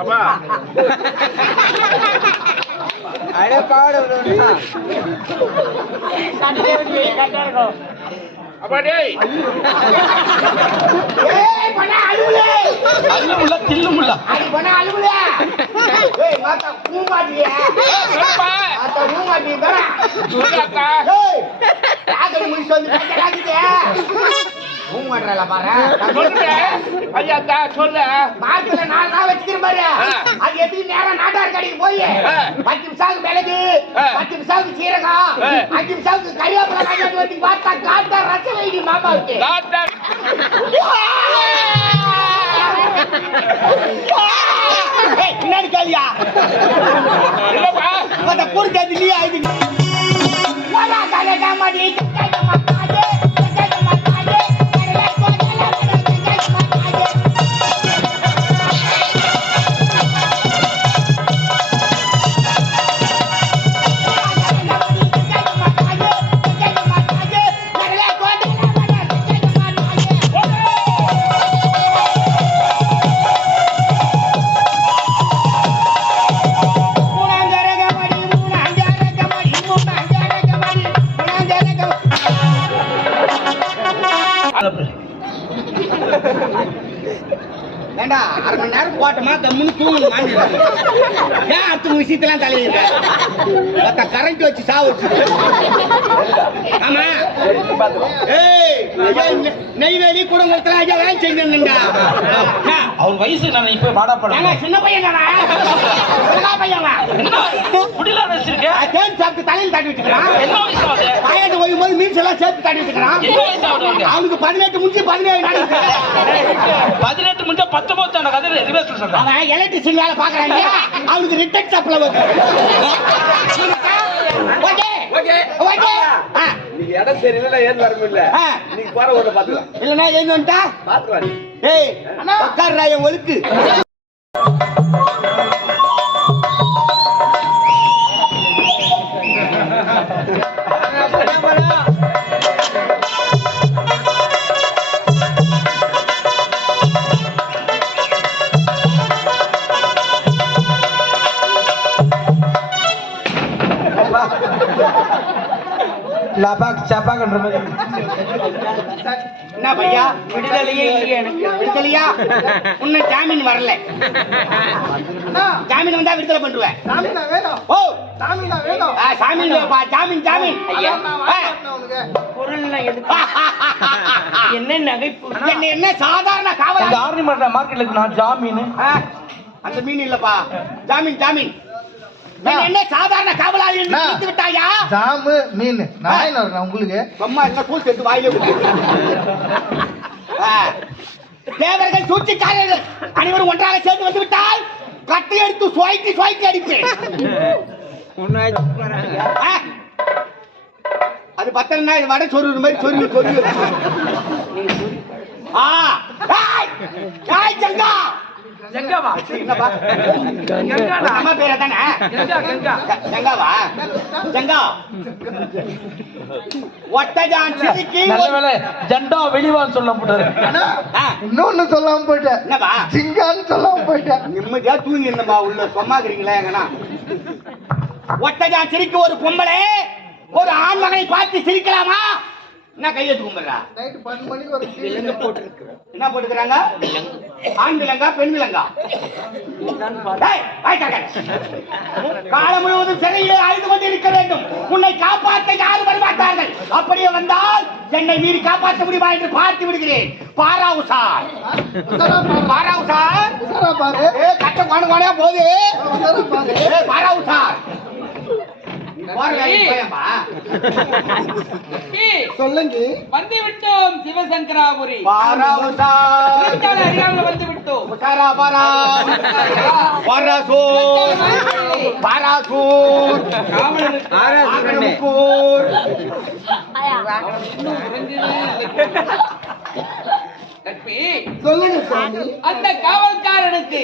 அப்பா. அட பாடு அப்பா டேய். ஏய் பண்ண அழுவுலே. தில்லுமுள்ள அது பண்ண அழுவுலே. ஏய் மாத்தா பூமாட்டியே மாத்தா பூமாட்டி தர சொல்லு அக்கா ஏய் யாகடி முடிச்சு வந்து கட்டலாக்கிட்டே பூமாட்டறல பாரு சொல்லுங்க ஐயா அக்கா சொல்லு மார்க்கெட்ல நாலு நாள் வச்சுக்கிறேன் பாரு. அது எப்படி நேரா நாட்டார் கடைக்கு போய். பத்து நிமிஷம் மிளகு. பத்து நிமிஷம் சீரகம். அஞ்சு நிமிஷம் கறிவேப்பிலை காய்ச்சி வந்து பார்த்தா காட்டா ரசம் வைடி மாமாவுக்கு டாக்டர் பின்னாடி கேளியா? இல்லப்பா அந்த கூறுக்காது நீ ஆயிடுங்க வாடா விஷயத்தெல்லாம் தலையிடுறேன் கரண்ட் வச்சு சாவு வச்சு ஆமா ஏய் ஐயா, நெ- நெய்வேலி குடும்பத்துல ஐயா வேலை செஞ்சிருந்தா அவர் வயசு நான் இப்ப பாடா படம் சின்ன பையன்? அவனுக்கு பதினெட்டு முடிஞ்சு பதினேழு பதினெட்டு முடிஞ்சா பத்தொன்பது தான கதை ரிவர்ஸ்ல சொல்றேன் அவன் எலக்ட்ரிஷியன் வேலை அவனுக்கு ரிட்டர்ன் சப்ளை ஓகே? ஓகே. இடம் சரியில்லை ஏன் வர முடியல. நீங்க போற ஒரு பாத்துக்கலாம் இல்லைன்னா ஏன் வந்துட்டா? பாத்துக்கலாம் ஏய் உட்கார்றா என் ஒழுக்கு. விடுதலையே இல்லையே எனக்கு. விடுதலையா? இன்னும் ஜாமீன் வரல. ஜாமீன் வந்தா விடுதலை பண்ணுவேன் ஓ. ஆ, ஜாமீன் ஜாமீன் ஜாமீன். ஐயா. என்ன நகைப்பு என்ன என்ன சாதாரண காவல் ஆர்னி மார்க்கெட்ல இருக்கு நான் ஜாமீன்? அந்த மீன் இல்லப்பா. ஜாமீன் ஜாமீன். என்ன என்ன சாதாரண காவலாளி. நினைத்து விட்டாயா? ஜாமு மீன். நான் உங்களுக்கு? அம்மா என்ன கூழ் சேர்த்து வாயிலே தேவர்கள் சூழ்ச்சிக்காரர்கள். அனைவரும் ஒன்றாக சேர்ந்து வந்து விட்டால் எடுத்து சுவைக்கு சுவைக்கு அடிப்பேன். அது பத்தலன்னா இது வடை சொருகிற மாதிரி சொருகி சொருகி. ஆ. ஏய்! ஏய், ஜங்கா. அம்மா பேரா தானே? கங்கா கங்கா. க- ஜங்காவா ஜங்கா. ஒட்டஜான் சிரிக்கி. ஜெண்டா வெளிவான்னு சொல்ல போட்டாரு. இன்னொன்னு சொல்லாம போயிட்டேன். சிங்கான்னு சொல்லாம போயிட்டேன். நிம்மதியா தூங்கி இருந்தப்பா உள்ள சொன்னாக்குறீங்களா எங்கண்ணா ஒட்டஜான் சிரிக்க ஒரு பொம்பளை. ஒரு ஆண் மகனை பார்த்து சிரிக்கலாமா? என்ன கையெழுத்து கும்பிடுறா? நைட்டு பத்து மணிக்கு ஒரு என்ன போட்டுக்கிறாங்க? ஆண் விலங்கா பெண் விலங்கா. காலம் முழுவதும் சிறையிலே அழுது கொண்டு இருக்க வேண்டும். உன்னை காப்பாற்ற யாரும் வரமாட்டார்கள் அப்படியே வந்தால் என்னை மீறி காப்பாற்ற முடியுமா என்று பார்த்து விடுகிறேன். பாராவுசார் பாராவுசார் உசாரா பாரு. ஏ கட்ட கோண கோணையா உசாரா பாரு. சொல்லுங்க. வந்து விட்டோம் சிவசங்கராபுரி அருகாமையில் வந்து விட்டோம் சொல்லுங்க சாமி. அந்த காவல்காரனுக்கு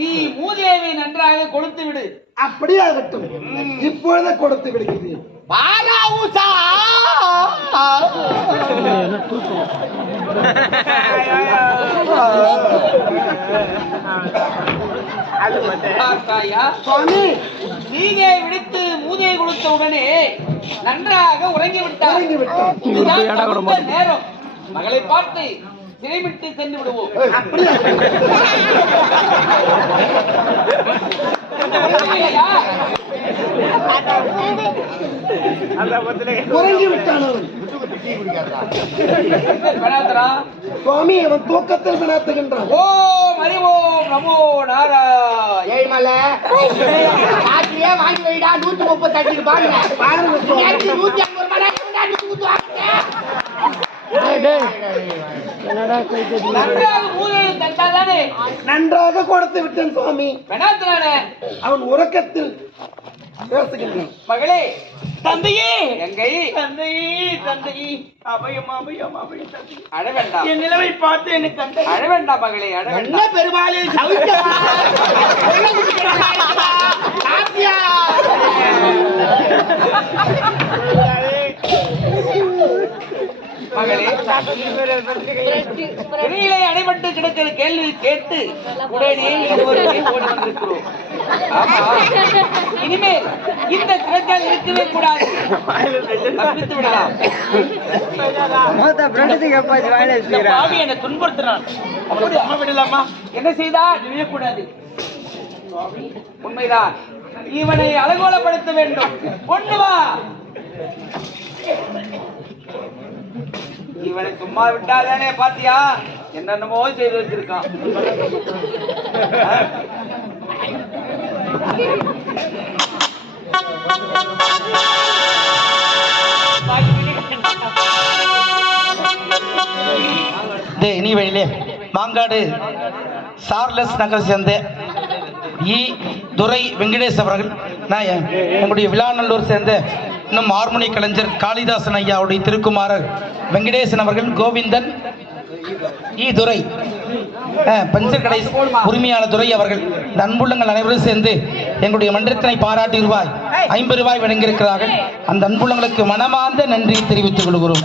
நீ மூதேவி நன்றாக கொடுத்து விடு. அப்படியே ஆகட்டும் இப்பொழுதே கொடுத்து விடுகிறேன் சுவாமி. சீதையை விடுத்து மூதையை கொடுத்த உடனே நன்றாக உறங்கி விட்டார். இதுதான் நேரம். மகளை பார்த்து சிறைமிட்டு சென்று விடுவோம் இல்லையா? உறங்கி விட்டான் அவன். பெணாத்தரா சுவாமி அவன் தூக்கத்தில் வினாத்துகின்றான். ஓம் அறிவோம் நமோ வாங்கி வைடா நூத்தி ரூபாய் பாருங்க சுவாமி. நேத்து ஐம்பது ரூபாய் நன்றாக கொடுத்து விட்டேன் சுவாமி. அவன் உறக்கத்தில் பேசுகின்றான் மகளே. தந்தையே. எங்கை. தந்தையே தந்தையே. அபயம் அபயம் அபயம் தந்தை அழ வேண்டாம் என் நிலைமை பார்த்து எனக்கு தந்தை அழ வேண்டாம் மகளே அழ என்ன வேண்டாம் பெருமாள் சவிக்கமா திரையிலே அடைபட்டு கிடக்கிற கேள்வி கேட்டு உடனே இனிமேல் இந்த சிறைச்சாலை இருக்கவே கூடாது. தப்பித்து விடலாம். என்னை துன்புறுத்தினான். அவனை சும்மா விடலாமா? என்ன செய்தால் விழக்கூடாது உண்மைதான். இவனை அலங்கோலப்படுத்த வேண்டும். கொண்டு வா. இவனை சும்மா விட்டாதானே பாத்தியா? என்னென்னமோ செய்து வச்சிருக்கான். இனி வழியிலே மாங்காடு. சார்லஸ் நகர் சேர்ந்தேன் இ துரை வெங்கடேஷ் அவர்கள் நான் நம்முடைய விழாநல்லூர் சேர்ந்த இன்னும் ஹார்மோனிய கலைஞர் காளிதாசன் ஐயாவுடைய திருக்குமாரர் வெங்கடேசன் அவர்கள் கோவிந்தன் இ துரை பஞ்சர் கடை உரிமையாளர் துறை அவர்கள் இந்த அன்புள்ளங்கள் அனைவரும் சேர்ந்து எங்களுடைய மன்றத்தினை பாராட்டி ரூபாய் ஐம்பது ரூபாய் வழங்கியிருக்கிறார்கள். அந்த அன்புள்ளங்களுக்கு மனமார்ந்த நன்றி தெரிவித்துக் கொள்கிறோம்.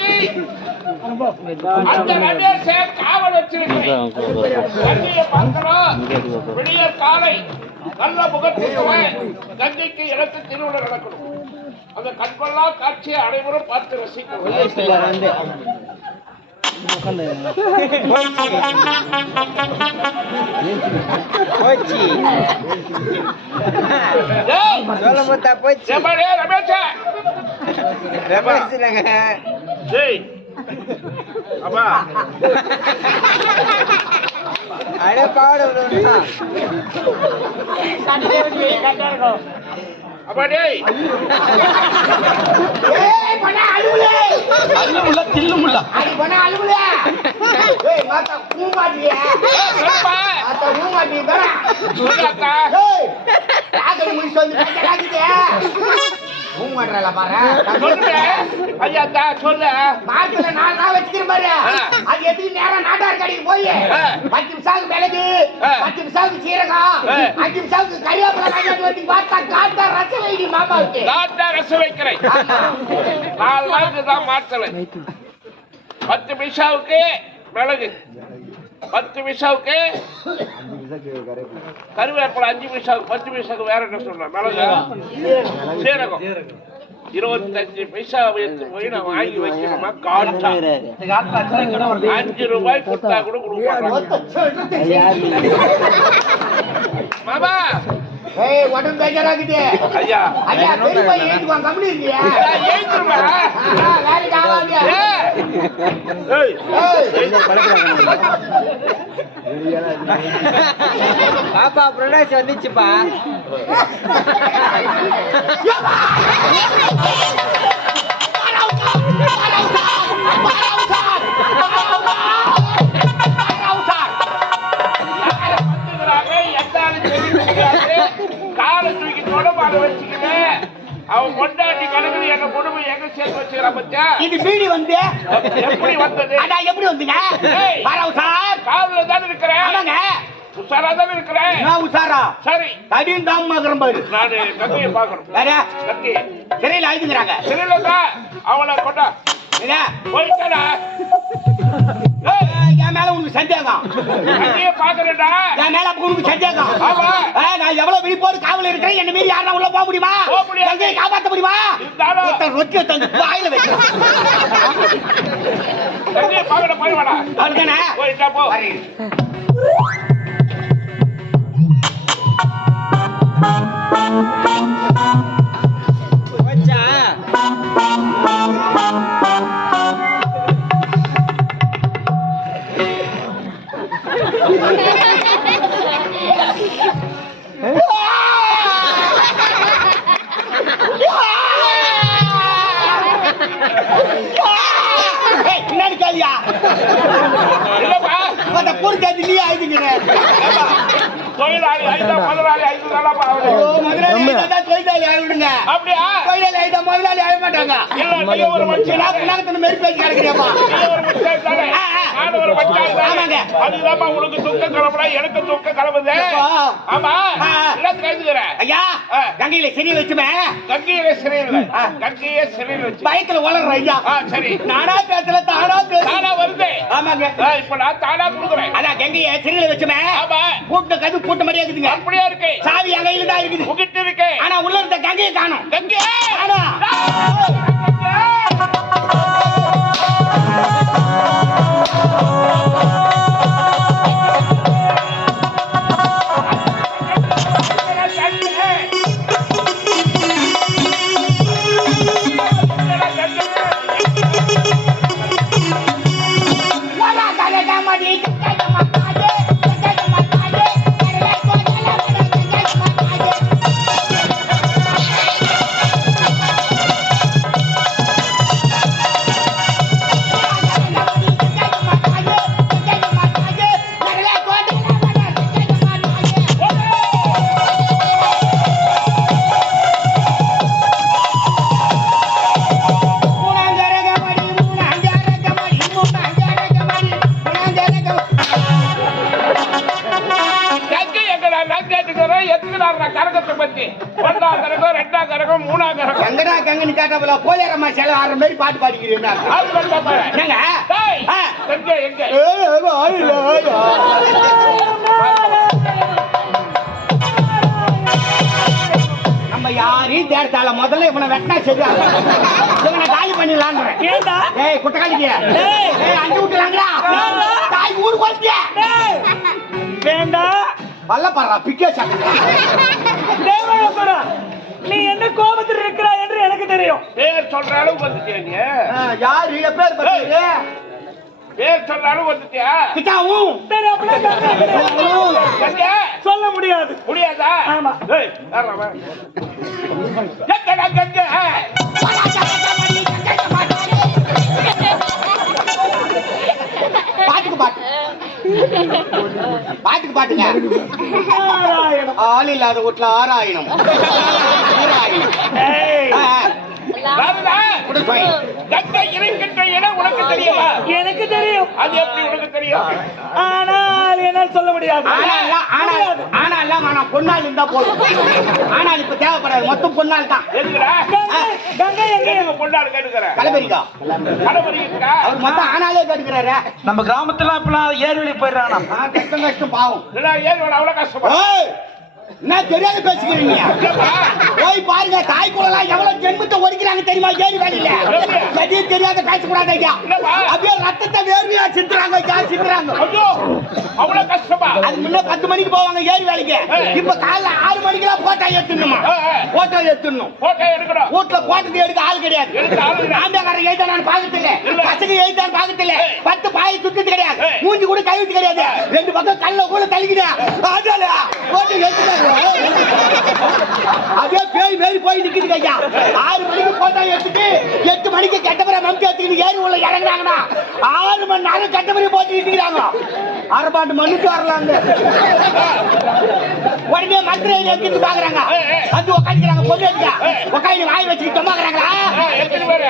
அந்த ரமேஷை காவல் வச்சிருக்கிறேன் விடிய காலை நல்ல முகத்துக்குவன் கங்கைக்கு எனக்கு திருவிழா நடக்கணும் அந்த கண்கொள்ளா காட்சியை அனைவரும் பார்த்து ரசிக்கணும் போச்சு. எம்மாடி, ரமேஷா. ஏய், அப்பா. அப்பா, டேய். ஏய் பண்ண அழுவுலே அல்லுமுள்ள தில்லுமுள்ள அடி பண்ண அழுவுலே ஏய் மாத்தா சொல்லுப்பா. மாத்தா சொல்லு, அக்கா. ஏய் ராகடி முடிச்சு வந்து கட்டலாக்கிட்டே பாரு. ஐயா, சொல்லு. மாட்டுல நாலு நாள் வச்சுக்கிற பாரு. அது எதுக்கு நேரம் நாட்டார் கடைக்கு போய். பத்து நிமிஷம் மிளகு. பத்து நிமிஷம் சீரகம். அஞ்சு நிமிஷம் கறிவேப்பிலை வாங்கிட்டு வந்து பார்த்தா காட்டா ரச வைடி மாமாவுக்கு தான் ரசம் வைக்கிறேன் நாலு நாளுக்கு தான் பத்து பைசாவுக்கு மிளகு பத்து பைசாவுக்கு கருவேப்பிலை அஞ்சு பைசாவுக்கு பத்து பைசாவுக்கு வேற என்ன சொல்றேன் மிளகு? சீரகம். இருபத்தஞ்சு பைசா எடுத்து போய் நான் வாங்கி வைக்கணுமா? காட்டா. அஞ்சு ரூபாய் கொடுத்தா கூட கொடுப்பாங்க மாமா! ஏய் உடம்பு பேஜாராக்குது ஐயா. ஐயா பெரியப்பா ஏத்துக்குவாங்க கம்பெனி இருக்கியா? நான் ஏத்துருவேன். வேலைக்கு ஆகாது ஏய். ஏய். பாப்பா பிரகாஷ் வந்துச்சுப்பா. யாரை அவன் பொண்டாட்டி கணக்குல எங்க குடும்பம் எங்க சேர்த்து வச்சுக்கிறான் பத்தியா? இது பீடி வந்து. எப்படி வந்தது? அதான் எப்படி வந்துங்க. வரவு சார் காதுல தானே இருக்கிறேன் ஆமாங்க. உஷாரா தானே இருக்கிறேன் நான் உசாரா சரி. தடியும் தாம் மகரம் பாரு நானு கங்கை சிறையில் அழுதுங்கிறாங்க. அவளை கொண்டா. என் மேல உனக்கு சந்தேகம். என் மேல உனக்கு சந்தேகம். நான் எவ்வளவு விழிப்போடு காவல் இருக்கிறேன் என்ன மீறி யாரும் உள்ள போக முடியுமா. கங்கையை காப்பாத்த முடியுமா? ஒருத்தன் தந்து வாயில வைக்கிறேன். கங்கையை பார்க்கற போய் வாடா அதுதானே போயிட்டா போ. கேளியா இல்லப்பா அந்த பூர்த்தி நீ ஆயிடுங்கிறேன் தொழிலாளி ஐந்தா முதலாளி ஐந்து நாளா முதலாளி தொழிலாளி ஆயிடுங்க. அப்படியா? தொழிலாளி ஆயிட்டா முதலாளி ஆக மாட்டாங்க. இல்ல ஒரு மனுஷன் நான் நாகத்தன மாரி பேசி கிடக்குறியாப்பா நீங்க ஒரு மனுஷன் தானே. நான் ஒரு மனுஷன் ஆமாங்க. அதுதாம்மா உனக்கு துக்க கலப்படா எனக்கு துக்க கலப்புது. ஆமா. ஆ. எல்லாத்துக்கும் எழுதுகிறேன் ஐயா. கங்கையில சிறி வச்சுமே. கங்கையில சிறையில் கங்கையே சிறையில் வச்சு. பயத்துல வளர்ற ஐயா. சரி. நானா பேசல தானா பேச தானா வருது. ஆமாங்க. இப்ப நான் தானா அதான் கங்கைய சிறையில வச்சுமே. ஆமா. கூட்ட கது கூட்ட மாதிரியே இருக்குதுங்க. அப்படியா இருக்கு. சாவி தான் இருக்குது உங்ககிட்ட இருக்கு ஆனா உள்ள இருந்த கங்கையை காணும். கங்கை. ஆனா. கங்கன்னு கேட்டாப்புல போலியரம்மா செலவு ஆடுற மாதிரி பாட்டு பாடிக்கிறீங்க நம்ம யாரையும் தேர்த்தால முதல்ல இவனை வெட்டினா சரியா இவனை காலி பண்ணிடலான்னு ஏண்டா? ஏய் குட்டக்காளிக்கு. ஏய் அஞ்சு விட்டுலாங்களா தாய் ஊருக்கு வந்துட்டியா வேண்டாம் பல்ல பாடுறா பிக்கே சாப்பிடுறா நீ என்ன கோபத்தில் இருக்கிறாய் என்று எனக்கு தெரியும். பேர் சொல்ற அளவுக்கு வந்துட்டியா நீ? யாரு? எப்பேர் பத்தி பேர் சொல்ற அளவுக்கு வந்துட்டியா? கிட்டாவும் சரி, அப்படியே கேட்க. கங்கை சொல்ல முடியாது. முடியாதா? ஆமா. ஏய்? எங்கடா கங்கை பாட்டுக்கு பாட்டுங்க. ஆள் இல்லாத வீட்டுல ஆறாயிரம் ஈராயிரம். ஏய், ஆ, ஆ. கங்கை இருக்கின்ற இடம் உனக்கு தெரியுமா? எனக்கு தெரியும். அது எப்படி உனக்கு தெரியும்? ஆனால் என்னால் சொல்ல முடியாது. ஆனால ஆனால் ஆனால ஆனா பொன்னாள் இருந்தா போதும். ஆனால் இப்ப தேவைப்படாது மொத்தம் பொன்னாள் தான். கங்கை, எங்கே? பொண்டாடு கேட்டுக்கிறேன் கலபெரிக்கா? கடவுள் இருக்கா அவர் மொத்தம் ஆனாலே கேட்டுக்கிறாரு. நம்ம கிராமத்துல இப்பெல்லாம் ஏர் வழி போயிடுறாங்க கஷ்டம் கஷ்டம் பாவம். இல்ல ஏன் அவ்வளவு கஷ்டமா? என்ன தெரியாத பேசிக்கிறீங்க போய் பாருங்க தாய் குழலாம் எவ்வளவு ஜென்மத்தை ஒடிக்கிறாங்க தெரியுமா ஏறி வேலையில எதையும் தெரியாத பேசக்கூடாது ஐயா. அப்படியே ரத்தத்தை வேர்வையா சிந்துறாங்க ஐயா சிந்துறாங்க அவ்வளவு கஷ்டமா அது முன்ன பத்து மணிக்கு போவாங்க ஏறி வேலைக்கு இப்ப காலைல ஆறு மணிக்கெல்லாம் போட்டோ எடுத்துணுமா. போட்டோ எடுத்துடணும் போட்டோ எடுக்கணும் வீட்டுல போட்டது எடுக்க ஆள் கிடையாது எழுதானு பாக்கறது இல்ல இல்ல. பசங்க எழுதானு ஏய். பத்து பாய் சுத்தது கிடையாது. மூஞ்சி கூட கழுவிட்டு கிடையாது ரெண்டு பக்கம் கல்ல கூட தள்ளிக்கிட்டா அதால போட்டு எடுத்துட்டாங்க அதே பேய் மாரி போய் நிக்குது ஐயா. ஆறு மணிக்கு போட்டா எடுத்துட்டு எட்டு மணிக்கு கெட்டபுர மம்டி எடுத்துக்கிட்டு ஏறி உள்ள இறங்குறாங்கன்னா ஆறு மணி நேரம் கெட்டபுரி போட்டு நிக்கிறாங்க அரபாண்டு மண்ணுக்கு வரலாங்க உடனே மந்திரி எடுத்து பாக்குறாங்க. வந்து உட்காந்துக்கிறாங்க பொண்ணு எடுத்தா. உட்காந்து வாய் வச்சுட்டு பேரு?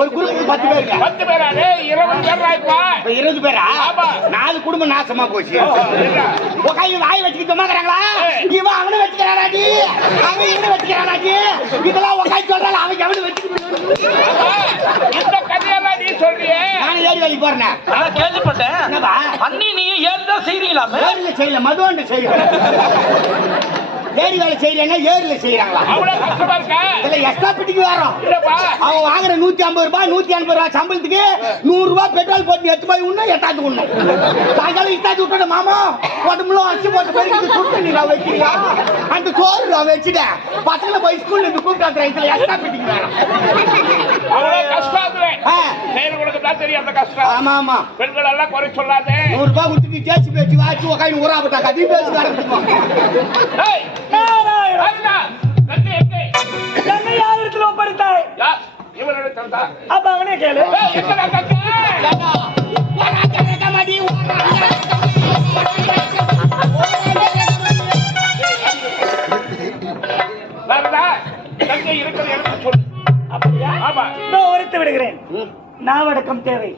ஒரு குரூப்புக்கு பத்து பேருங்க. பத்து பேரா? டேய் இருபது பேரா இப்ப? இருபது பேரா? ஆமா. நாலு குடும்பம் நாசமா போச்சு? உட்காந்து வாய் வச்சுக்கிட்டு தொம்பாக்குறாங்களா ஏய். இவன் அவனு வச்சுக்கிறானாடி அவன் இவனு வச்சுக்கிறானாடி இதெல்லாம் உட்காந்து சொல்றாள்? அவன் வச்சுக்கிட்டு ஆமா, இந்த கதையெல்லாம் நீ சொல்றியே. நானும் ஏறி வேலைக்கு போறேன். நான் கேள்விப்பட்டேன். அண்ணி நீ ஏறிதான் செய்றீங்களாமே? ஏரியில செய்யல மதுவாண்டு செய்யறேன் ஏரி வேலை செய்யறேன்னா ஏரியில செய்யறாங்களா? அவ்வளவு கஷ்டமா இருக்கா? இதுல எக்ஸ்ட்ரா பிட்டிக்கு வரோம் அவன் வாங்குற நூத்தி ஐம்பது ரூபாய் நூத்தி ஐம்பது ரூபாய் சம்பளத்துக்கு நூறு ரூபாய் பெட்ரோல் போட்டு எடுத்து போய் உண்ணும் எட்டாந்து உண்ணும் சாயங்காலம் இட்டாந்து விட்டு மாமா உடம்புல அச்சு போட்டு பெருக்கிட்டு சுட்டு நீ நான் வைக்கிறியா அந்த சோறு நான் வச்சுட்டேன். பசங்களை போய் ஸ்கூல்ல இருந்து கூப்பிட்டு இதுல எக்ஸ்ட்ரா பிட்டிக்கு வரோம். அவ்வளவு கஷ்டம் ஆ, செயல்களுக்கு தான் தெரியும் அந்த கஷ்டம். ஆமா ஆமா. பெண்கள் எல்லாம் குறை சொல்லாதே. நூறு ரூபாய் கொடுத்துட்டு பேச்சு வாச்சு உக்காந்து ஊரா விட்டா கதி பேச்சு எங்கே? யார்? இவனோட தந்தா? ஏய், எங்கடா கட்டி? நாவடக்கம் தேவை.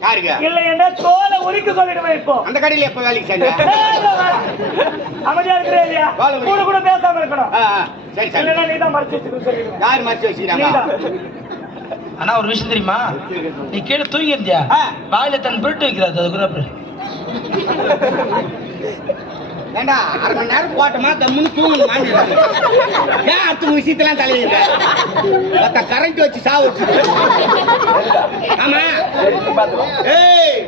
இல்லை என்றால் தோலை உரிக்க சொல்லிடுவேன் இப்போ. அந்த கடையில எப்ப வேலைக்கு சேர்ந்த? அமைதியா இருக்கிறே இல்லையா. கூட கூட பேசாம இருக்கணும். சரி சரி. நீ தான் மறைச்சு வச்சுக்க சொல்லிடுவேன். யார் மறைச்சு வச்சுக்கிறாங்க. ஆனா ஒரு விஷயம் தெரியுமா? நீ கீழே தூங்கி இருந்தியா. வாயில தன் பிரிட்டு வைக்கிறாரு அது கூட. ஏண்டா அரை மணி நேரம் போட்டோமா தம்முன்னு தூங்கணுமா ஏன் அடுத்த விஷயத்தெல்லாம் தலையிட மத்த கரண்ட் வச்சு சாவு ஆமா. ஏய்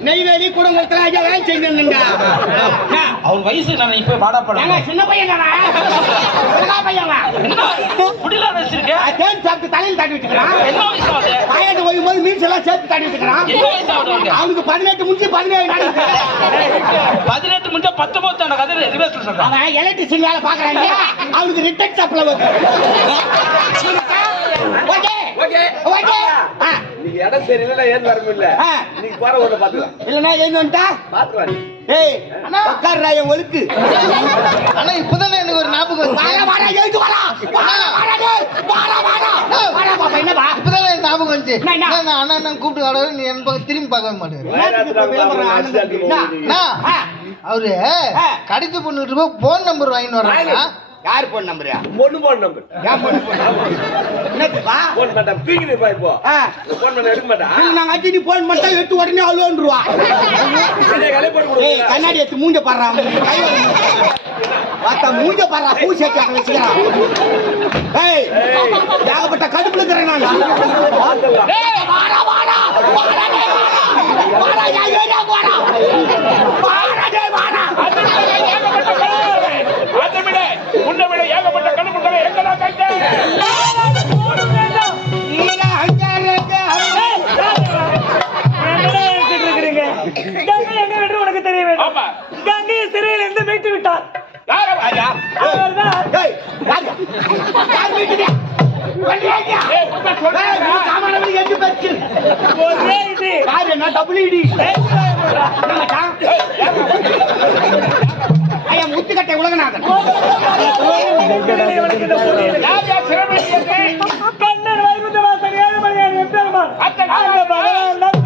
நெய்வேலி குடும்பத்துல ஐயா வேலை செஞ்சிருந்தா அவர் வயசு நான் இப்ப பாடா. சின்ன பையன் முடியல வச்சிருக்கேன் தேன் சாப்பிட்டு தலையில் தட்டி வச்சுக்கிறான். என்ன வயசு ஆகுது பையன் போய் போது மீன்ஸ் எல்லாம் சேர்த்து தட்டி வச்சுக்கிறான்? அவனுக்கு? பதினெட்டு முடிஞ்சு பதினேழு பதினெட்டு முடிஞ்சா பத்தொன்பது அந்த கதை ரிவர்ஸ்ல சொல்றான். அவன் எலக்ட்ரிஷியன் வேலை பாக்குறான் இல்லையா? அவனுக்கு return supply okay? Okay. Okay? இன்னைக்கு இடம் சரியில்லை ஏன் வர முடியல. இன்னைக்கு போற ஒண்ணு பாத்துக்கலாம் இல்லைன்னா எங்க வந்துட்டா? பாத்துக்கலாம் ஏய் உட்கார்றா என் ஒழுக்கு. ஆனா இப்பதானே எனக்கு ஒரு ஞாபகம் வாடா வாடா எழுத்து வாடா? வாடா வாடா டேய். வாடா வாடா. வாடா பாப்பா என்னப்பா? இப்பதானே எனக்கு ஞாபகம் வந்துச்சு? நான் அண்ணா அண்ணன் கூப்பிட்டு வர நீ என் பக்கம் திரும்பி பார்க்கவே மாட்டேன் அவரு ஆ. கடிச்சு பொண்ணுட்டு போய் போன் நம்பர் வாங்கிட்டு வர்றாங்க யார் போன் நம்பரு பொண்ணு போன் நம்பர் ஏன் போன் போன் பண்ண தூக்கி பா. இப்போ ஆ போன் பண்ண எடுக்க மாட்டா? நாங்க அடிச்சு போன் மட்டும் எடுத்து உடனே அழுவன்றுவா. கலை போட்டு கண்ணாடி எடுத்து மூஞ்ச பாடுறா. பார்த்தா மூஞ்ச பாடுறா பூசி அடிக்க வச்சுக்கிறான். ஏய் ஏகப்பட்ட கடுப்புல இருக்கிறேன் நான். வாடா வாடா வாடா. உன்னை விட ஏகப்பட்ட கழுகுகளை எங்கடா கண்ட? நீலா அங்கரங்க என்னடா நினைச்சிட்டு இருக்கிறீங்க கங்கை எங்க என்று உனக்கு தெரிய வேண்டும் ஆமா. கங்கை சிறையில் இருந்து மீட்டு விட்டார் அவர்தான் யாரு யாரு நான் டபுள்யூடி ஐயா முத்துக்கட்டை உலகநாதன். கண்ணன் வைகுந்த வாசன் ஏழு மணி எம்பெருமான் அந்த பகவான்